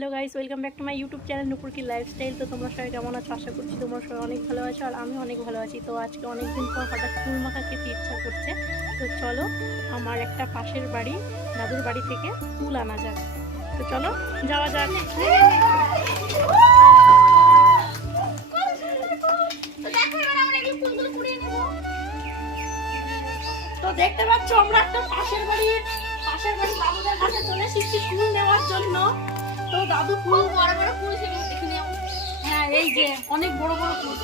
Hello guys, welcome back to my YouTube channel Nupur কি lifestyle. তো তোমরা সবাই কেমন আছো? আশা করছি তোমরা সবাই অনেক ভালো আছো আর আমি অনেক ভালো আছি। তো আজকে অনেকদিন পর হঠাৎ ফুল মাখা খেতে ইচ্ছা করছে। তো চলো আমার একটা পাশের বাড়ি দাদুর বাড়ি থেকে ফুল আনা যাক। তো চলো যাওয়া যাক। তো দেখতে পাচ্ছ আমরা একটা পাশের বাড়ি দাদুদের কাছে চলে এসেছি ফুল নেওয়ার জন্য। তো দাদু ফুল বড় বড় ফুল সেগুলো দেখে নেব। হ্যাঁ এই যে অনেক বড় বড় ফুল।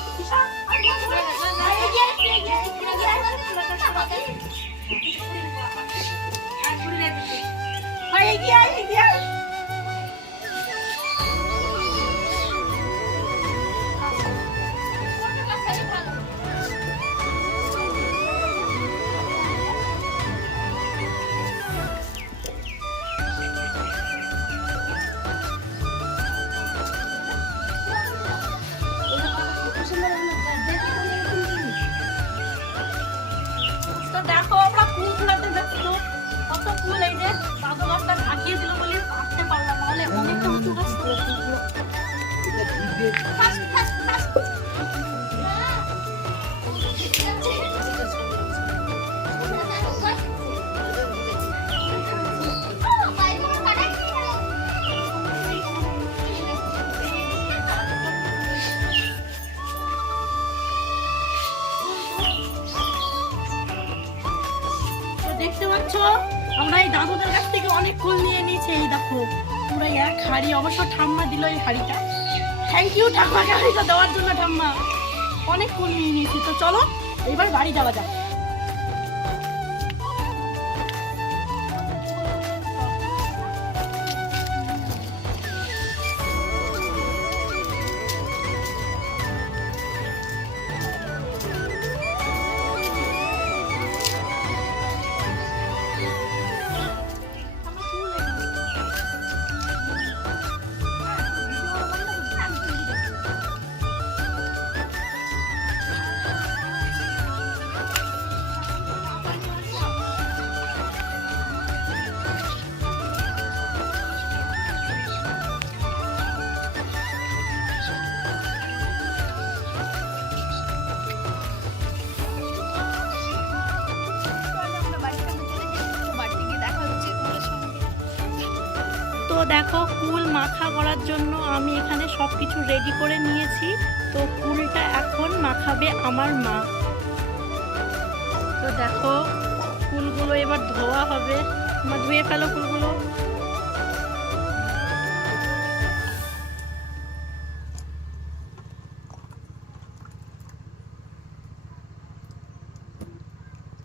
দেখো আমরা ফুল ঘোরাতে ব্যস্ত। কত ফুল এই যে দাদু গাছটা ঢাকিয়ে দিল বলে আসতে পারলাম, নাহলে অনেকটা উঁচু গাছ ছিল ফুলগুলো। দেখতে পাচ্ছ আমরা এই দাদুদের কাছ থেকে অনেক ফুল নিয়ে নিয়েছি। এই দেখো পুরো এক হাড়ি, অবশ্য ঠাম্মা দিল এই হাড়িটা। থ্যাংক ইউ ঠাম্মাকে হাড়িটা দেওয়ার জন্য। ঠাম্মা অনেক ফুল নিয়ে নিয়েছি। তো চলো এবার বাড়ি যাওয়া যাক। তো দেখো ফুল মাখা করার জন্য আমি এখানে সব কিছু রেডি করে নিয়েছি। তো ফুলটা এখন মাখাবে আমার মা। তো দেখো ফুলগুলো এবার ধোয়া হবে। মা ধুয়ে ফেলো ফুলগুলো।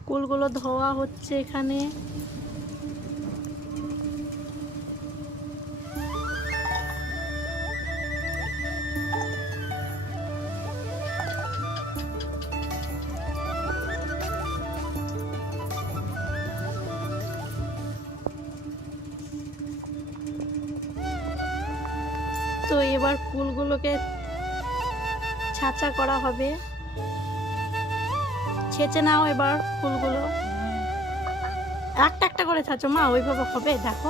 ফুলগুলো ধোয়া হচ্ছে এখানে। তো এবার ফুলগুলোকে ছাঁচা করা হবে। ছেঁচে নাও এবার ফুলগুলো। একটা একটা করে ছাঁচো মা, ওইভাবে হবে। দেখো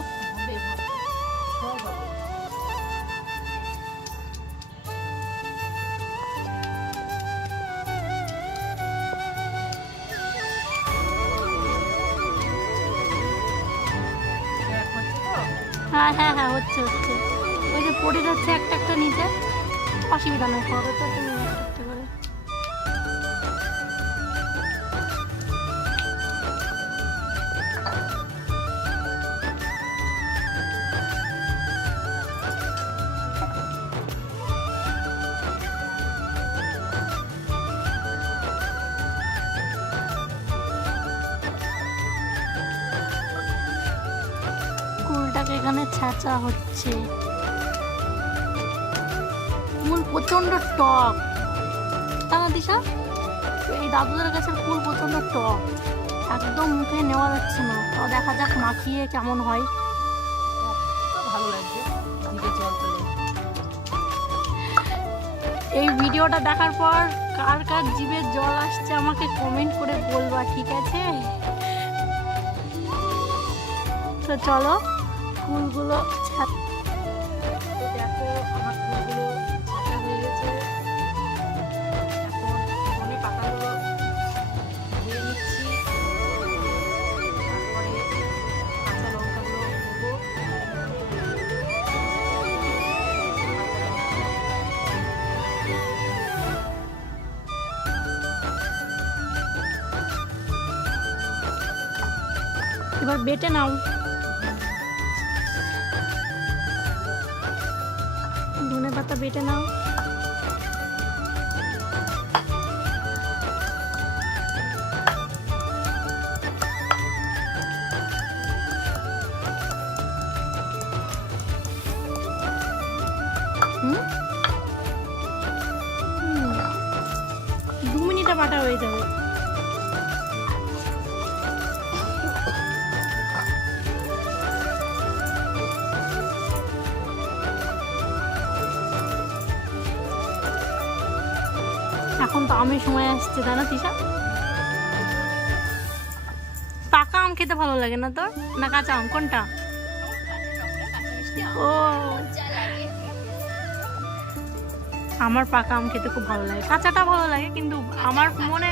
হ্যাঁ হ্যাঁ হ্যাঁ হচ্ছে হচ্ছে। ওই যে পড়ে যাচ্ছে একটা একটা নিচে, অসুবিধা নয়, হবে তো তুমি একটা একটা করে। ফুলটাকে এখানে ছাঁচা হচ্ছে। ফুল প্রচন্ড টক, তা না দিশা? এই দাদুদের কাছে ফুল প্রচন্ড টক, একদম মুখে নেওয়া যাচ্ছে না। তো দেখা যাক মাখিয়ে কেমন হয়। ভালো লাগছে। এই ভিডিওটা দেখার পর কার কার জিভে জল আসছে আমাকে কমেন্ট করে বলবা, ঠিক আছে? তো চলো ফুলগুলো এবার বেটে নাও, ধনে পাতা বেটে নাও। দু মিনিটে বাটা হয়ে যাবে। এখন তো আমের সময় আসছে, তাই না তিশা? পাকা আম খেতে ভালো লাগে না তোর, না কাঁচা আম, কোনটা? ও, আমার পাকা আম খেতে খুব ভালো লাগে, কাঁচাটা ভালো লাগে, কিন্তু আমার মনে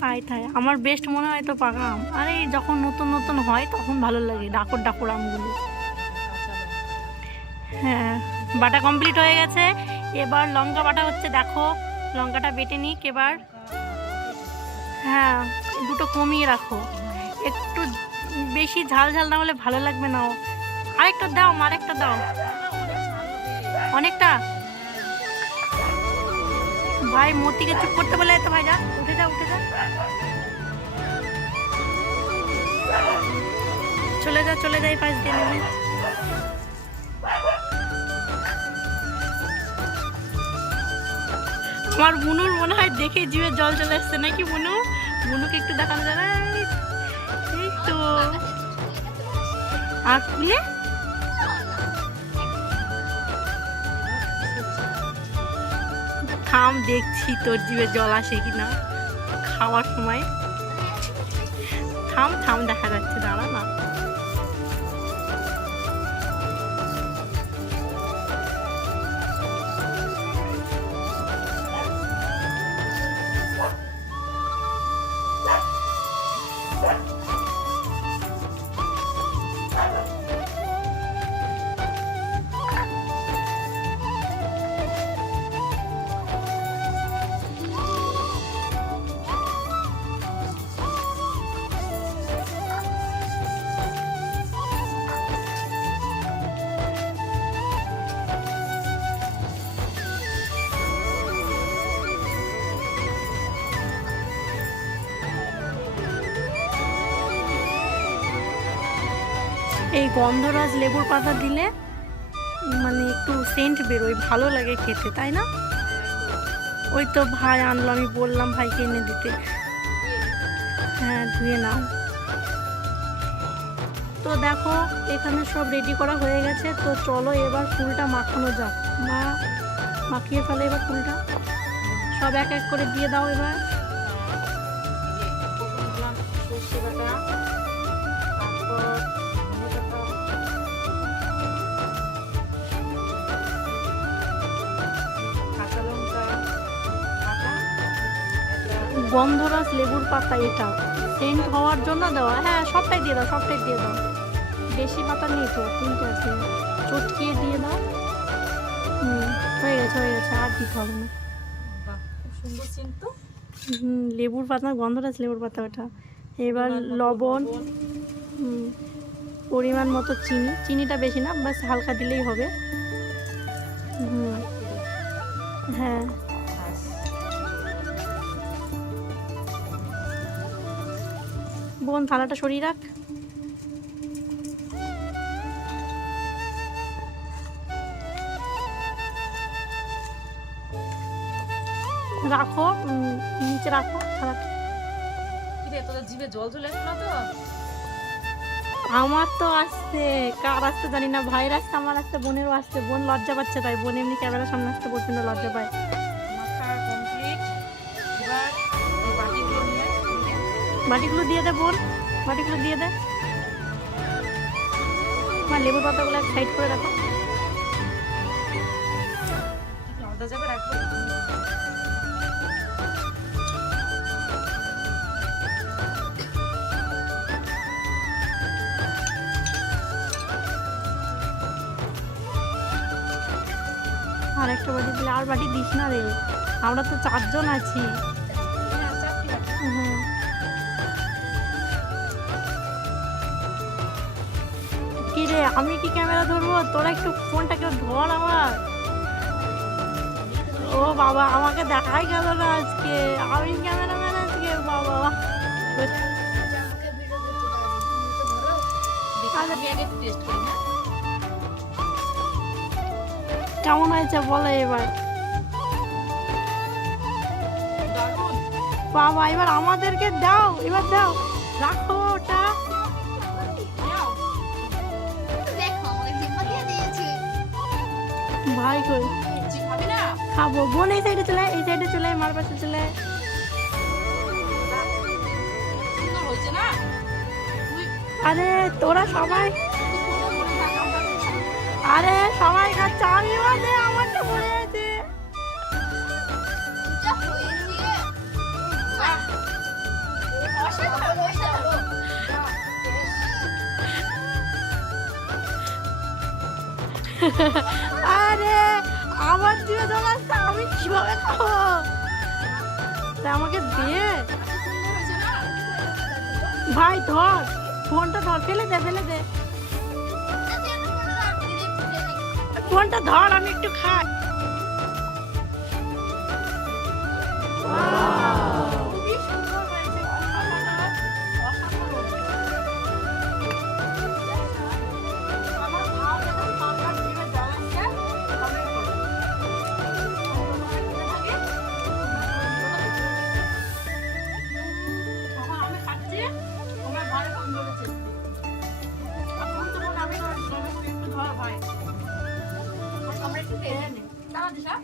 তাই তাই আমার বেস্ট মনে হয় তো পাকা আম। আরে যখন নতুন নতুন হয় তখন ভালো লাগে ডাকর ডাকর আমগুলো। হ্যাঁ, বাটা কমপ্লিট হয়ে গেছে, এবার লঙ্কা বাটা হচ্ছে। দেখো লঙ্কাটা বেটে নিক এবার। হ্যাঁ, দুটো কমিয়ে রাখো, একটু বেশি ঝাল ঝাল না হলে ভালো লাগবে না। আরেকটা দাও, আরেকটা দাও, অনেকটা। ভাই মতিকে চুপ করতে বলে তো, ভাই যা, উঠে যা, উঠে যা, চলে যা, চলে যাই পাশ দিয়ে নেবে। আমার বুনুর মনে হয় দেখে জিভে জল চলে আসছে নাকি? বুনুকে একটু দেখানো যাবে? এই তো, আর খুলে থাম, দেখছি তোর জিভে জল আসে কিনা খাওয়ার সময়। থাম থাম, দেখা যাচ্ছে, দাঁড়া না। এই গন্ধরাজ লেবুর পাতা দিলে মানে একটু সেন্ট বেরোয়, ভালো লাগে খেতে, তাই না? ওই তো ভাই আনলো, আমি বললাম ভাইকে এনে দিতে। হ্যাঁ, ধুয়ে নাও। তো দেখো এখানে সব রেডি করা হয়ে গেছে, তো চলো এবার ফুলটা মাখানো যাক। মা মাখিয়ে ফেলে এবার ফুলটা, সব এক এক করে দিয়ে দাও এবার। সর্ষে বাটা, তারপর ধনে পাতা, কাঁচা লঙ্কা বাটা, গন্ধরাজ লেবুর পাতা, এটা সেন্ট হওয়ার জন্য দেওয়া। হ্যাঁ, সবটাই দিয়ে দাও, সবটাই দিয়ে দাও, বেশি পাতা নেই তো, তিনটে আছে, চটকিয়ে দিয়ে দাও। হয়ে গেছে, হয়ে গেছে, আর দিতে হবে না। বাহ, খুব সুন্দর সেন্ট তো। লেবুর পাতা, গন্ধরাজ লেবুর পাতা ওটা। এবার লবণ, পরিমাণ মতো চিনি, চিনিটা বেশি না, বাস হালকা দিলেই হবে। হ্যাঁ, বোন থালাটা সরিয়ে রাখ। রাখো, নিচে রাখো থালাটা। কিরে তোদের জিভে জল চলে আসছে না তো? আমার তো আসছে, কার আসতে জানি না, ভাইয়ের আসছে, আমার আসছে, বোনেরও আসছে। বোন লজ্জা পাচ্ছে, তাই বোন এমনি ক্যামেরার সামনে আসতে প্রচন্ড লজ্জা পায়। মাখা কমপ্লিট। এবার এই বাটিগুলো নিয়ে বাটিগুলো দিয়ে দে বোন, বাটিগুলো দিয়ে দে। আমার লেবুর পাতাগুলো এক সাইড করে রাখো। আলাদা জায়গায় রাখবো। আর একটা বাটি দিলে, আর বাটি দিস না রে, আমরা তো 4 জন আছি। হ্যাঁ, চারটি রাখবো। আমি কি ক্যামেরা ধরবো? তোরা একটু ফোনটা কেউ ধর আমার। ও বাবা, আমাকে দেখাই গেল না আজকে, আমি ক্যামেরাম্যান আজকে। বাবা আমি আগে একটু টেস্ট করি। হ্যাঁ কেমন হয়েছে বলো এবার? দারুণ। বাবা এবার আমাদেরকে দাও, এবার দাও, রাখো ওটা। নাও। ভাই কই? জি, খাবি না? খাবো। বোন এই সাইডে চলে, এই সাইডে চলে, মার পাশে চলে। সুন্দর হয়েছে না? আরে তোরা সবাই, আরে সবাই খাচ্ছে, আমি বাদে আমারটা পড়ে আছে। আরে আমার দিয়ে জমাচ্ছে, আমি কিভাবে খাবো? তা আমাকে দিয়ে ভাই ধর, ফোনটা ধর, ফেলে দে, ফেলে দে ফোনটা ধর, আমি একটু খাই। খুবই সুন্দর হয়েছে, অসাধারণ, অসাধারণ। আমার ভালো লাগে, খাবার জিভে জল আসছে, কমেন্ট করো। এখন আমি খাচ্ছি, তোমার ভাই ফোন ধরেছে। আর ফোন তো বোন আমি ধরেছি, আমাকে একটু ধর ভাই। আমরা একটু খেয়ে নিই। দাঁড়া দিশা।